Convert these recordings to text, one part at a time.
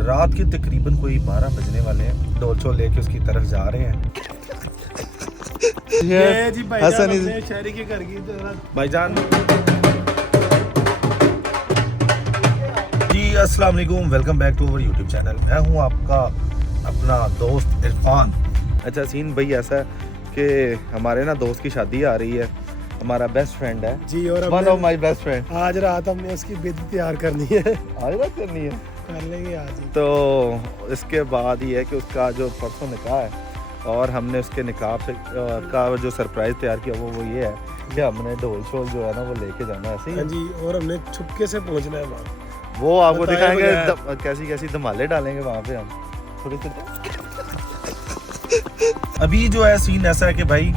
रात के तकरीबन कोई 12 बजने वाले हैं। ढोल छोल लेके उसकी तरफ जा रहे हैं। ये जी भाईजान हसन अपने शहरी के घर की भाईजान जी अस्सलाम वालेकुम, welcome back to our YouTube channel. मैं हूं आपका अपना दोस्त इरफान। अच्छा सीन भाई ऐसा है कि हमारे ना दोस्त की शादी आ रही है, हमारा बेस्ट फ्रेंड है जी, और one of my best friend. आज रात हमने उसकी बेद तैयार करनी है। आज रात करनी है, कर लेंगे आज ही। तो इसके बाद ही है कि उसका जो परसों निकाह है और हमने उसके निकाह पे का जो सरप्राइज तैयार किया वो ये है कि हमने ढोल शोल जो है ना वो लेके जाना है ऐसे हाँ ही। जी, और हमने छुपके से पहुंचना है वहाँ। वो आपको बताया दिखाएंगे कैसी कैसी धमाले डालेंगे वहाँ पे हम थोड़ी सी। अभी जो है सीन ऐसा है कि भाई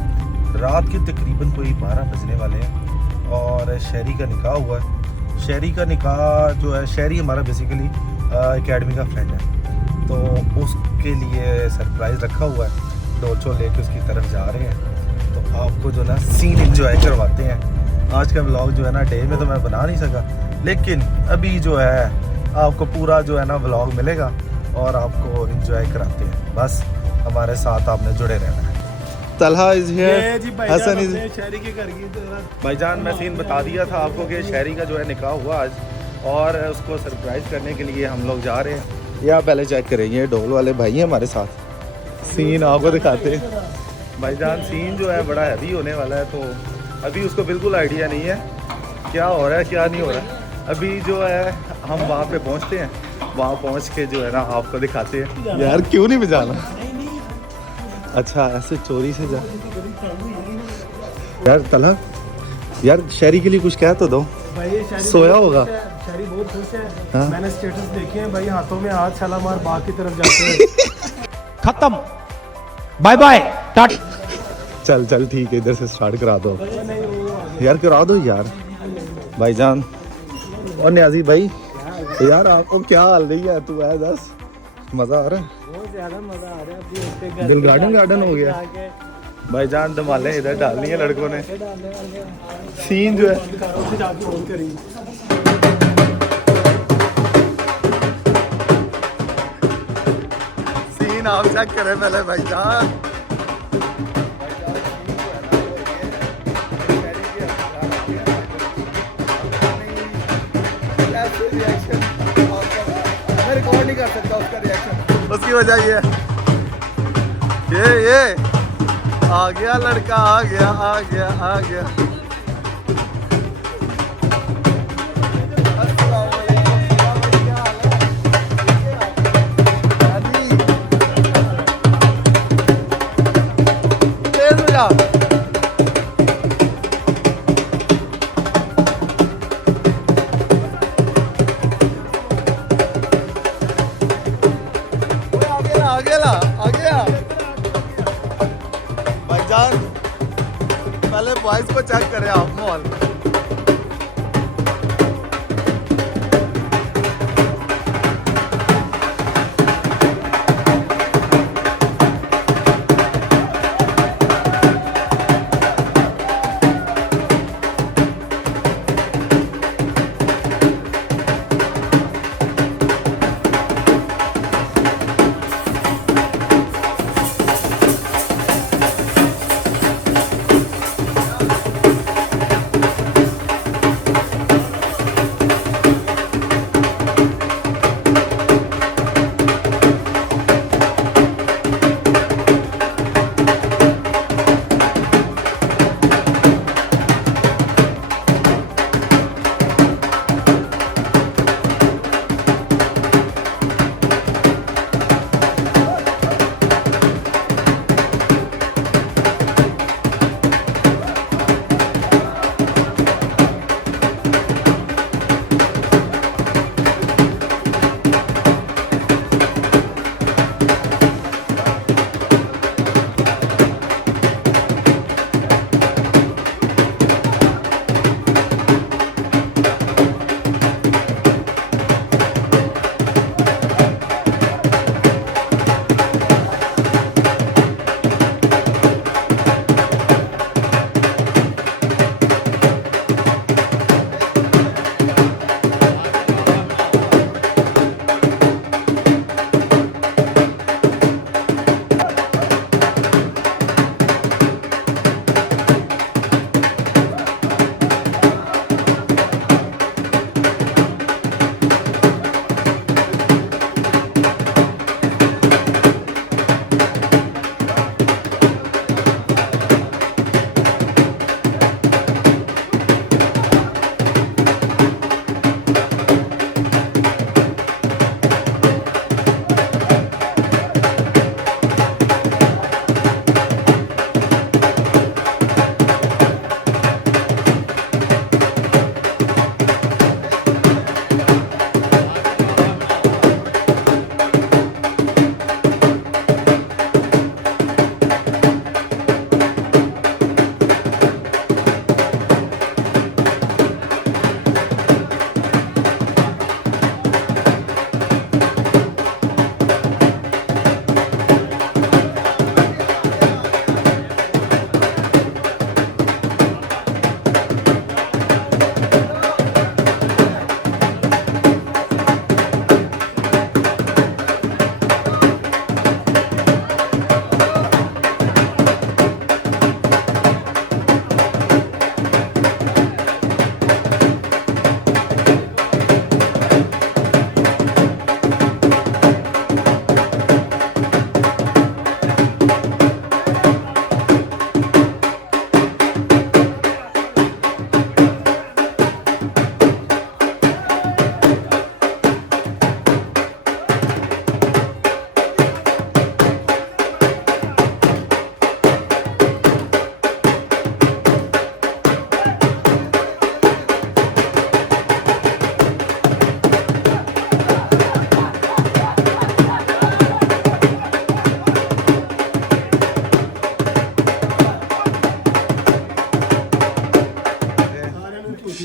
रात के तकरीबन कोई 12 बजने वाले हैं और शहरी का निकाह हुआ है। शहरी का निकाह जो है, शहरी हमारा बेसिकली एकेडमी का फ्रेंड है, तो उसके लिए सरप्राइज़ रखा हुआ है। ढोल छोल लेके उसकी तरफ जा रहे हैं, तो आपको जो ना सीन एंजॉय करवाते हैं। आज का व्लॉग जो है ना डे में तो मैं बना नहीं सका, लेकिन अभी जो है आपको पूरा जो है ना व्लॉग मिलेगा और आपको एंजॉय कराते हैं। बस हमारे साथ आपने जुड़े रहना है। तलहा इज ये जी भाईजान हसन इज अपने शहरी के घर की भाईजान। मैं सीन बता दिया था आपको कि शहरी का जो है निकाह हुआ आज और उसको सरप्राइज करने के लिए हम लोग जा रहे हैं। या पहले चेक करें, ये ढोल वाले भाई हैं हमारे साथ। सीन आपको दिखाते हैं भाईजान। सीन जो है बड़ा हैवी होने वाला है, तो अभी उसको बिल्कुल आइडिया नहीं है क्या हो रहा है क्या नहीं हो रहा है। अभी जो है हम वहाँ पे पहुँचते हैं, वहाँ पहुँच के जो है ना आपको दिखाते हैं। यार क्यों नहीं बजाना? अच्छा ऐसे चोरी से जा यार। तला यार शहरी के लिए कुछ कह तो दो। भाई ये शहरी सोया होगा। शहरी बहुत खुश है। हाँ? मैंने स्टेटस देखे हैं भाई, हाथों में हाथ छला मार बाग की तरफ जाते हैं। खत्म, बाय बाय टाट। चल चल ठीक है, इधर से स्टार्ट करा दो यार, करा दो यार भाईजान। और न्याजी भाई यार आपको क्या हाल रही है? तू है दस, मजा आ रहा है? बहुत ज्यादा मजा आ रहा है। अभी दिल गार्डन हो गया भाईजान। धमाले इधर डालनी है लड़कों ने। सीन जो है सीन आप चेक करें पहले भाईजान। मैं रिकॉर्ड नहीं कर सकता उसका रिएक्शन। उसकी वजह ये आ गया लड़का, आ गया आ गया आ गया। तेज बजा। भाईजान पहले बॉयज को चेक करें आप माहौल।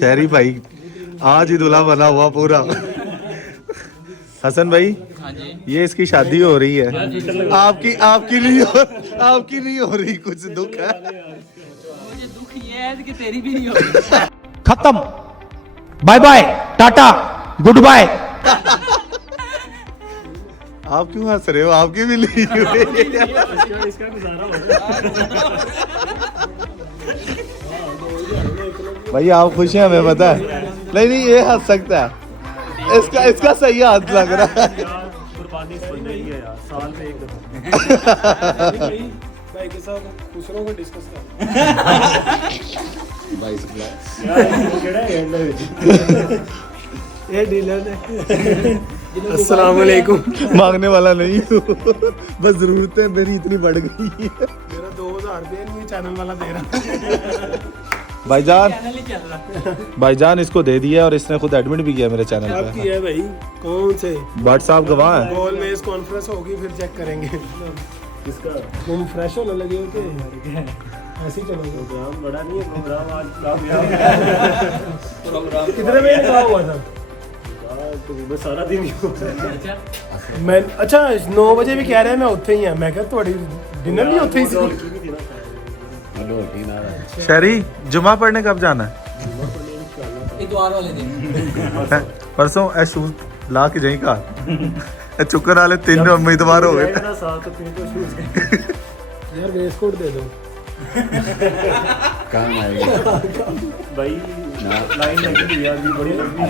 शहरी भाई आज ही दूल्हा बना हुआ पूरा। हसन भाई ये इसकी शादी हो रही है, आपकी नहीं हो रही, कुछ दुख है? मुझे दुख ये है कि तेरी भी नहीं होगी। खत्म, bye bye, tata, goodbye. आप क्यों हंस रहे हो? आपकी भी नहीं हुई। इसका गुजारा हो गया। भाई आप खुश हैं, हमें पता है। नहीं ये हंस सकता है, इसका सही हाथ लग रहा है। कुर्बानी इस बंदे की है यार, साल में एक दफा। भाई के साथ दूसरों को डिस्कस कर। ये डीलर है। अस्सलाम वालेकुम। मांगने वाला नहीं हूँ, बस जरूरतें मेरी इतनी बढ़ गई है। मेरा 2000 रुपये नहीं चैनल वाला दे रहा। भाईजान इसको दे दिया और इसने खुद एडमिट भी किया मेरे चैनल आपकी पे। है भाई, कौन से? भट्ट साहब गवाह हैं। बॉल में इस कॉन्फ्रेंस होगी फिर चेक करेंगे। किसका? तुम फ्रेश होने लगे हो कि ऐसे ही चलोगे? प्रोग्राम बड़ा नहीं है, प्रोग्राम आज प्रोग्राम कितने बजे निकला हुआ था? तकरीबन सारा दिन ही हुआ। मैं अच्छा 9 बजे भी कह रहे हैं मैं उत्थे ही है। मैं क्या थोड़ी डिनर भी उत्थे ही सी। शहरी जुमा पढ़ने कब जाना है? इतवार वाले दिन। परसों ए शूज ला के जाई का चुकन वाले 3 उम्मीदवार हो गए। यार वेस्ट कोट दे दो। काम आएगा भाई लाइन लगी यार, बड़ी लंबी।